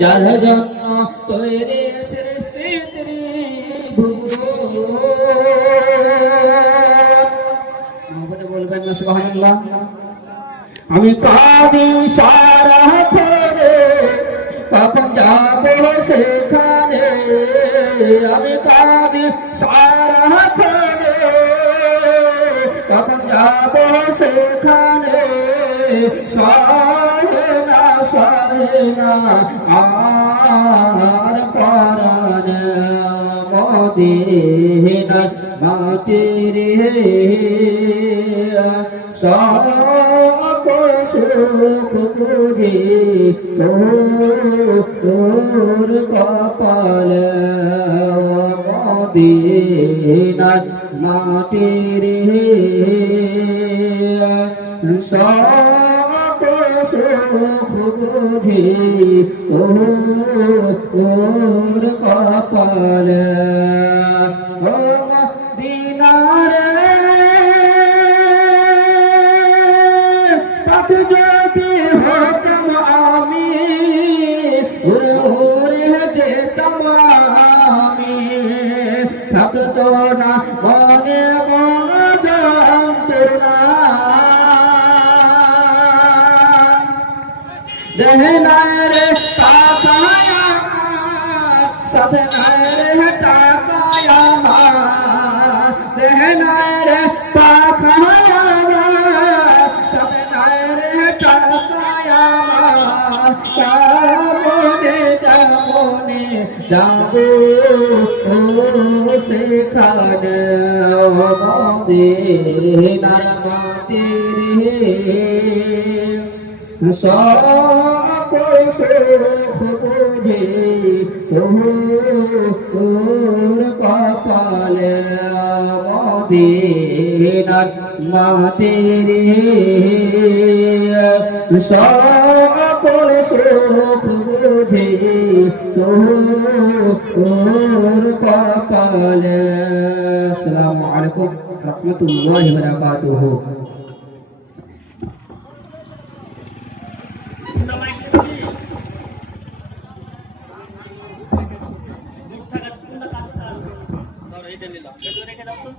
যার জন্য তৈরি সৃষ্টি বলবেন না সুবহানাল্লাহ। আমি কাঁদি সারা করে কখন যাবো সেখানে, আমি কাঁদি সারা করে কখন যাবো সেখানে, সহে না আর পরানে মদিনার মাটির সকল সুখ বুঝি তোর কপালে মদিনার মাটির সকল সুখ বুঝি তোর কপালে মদিনারে যদি হতাম আমি উড়ে যেতাম আমি, থাকতো না মনে যন্ত্রণা, দেহে নাই রে টাকায় সাথে নাই রে টাকায় দেহে নাই রে পাখায় সাথে নাই রে টাকায় কেমনে কেমনে যাবো সেখানে মদিনার মাটির সকল সুখ বুঝি তোর কপালে মদিনার মাটির সকল সুখ বুঝি তোর কপালে। আসসালামু আলাইকুম রাহমাতুল্লাহি ওয়া বারাকাতুহু। এটা নিলাম, এটা রেখে দাও তো।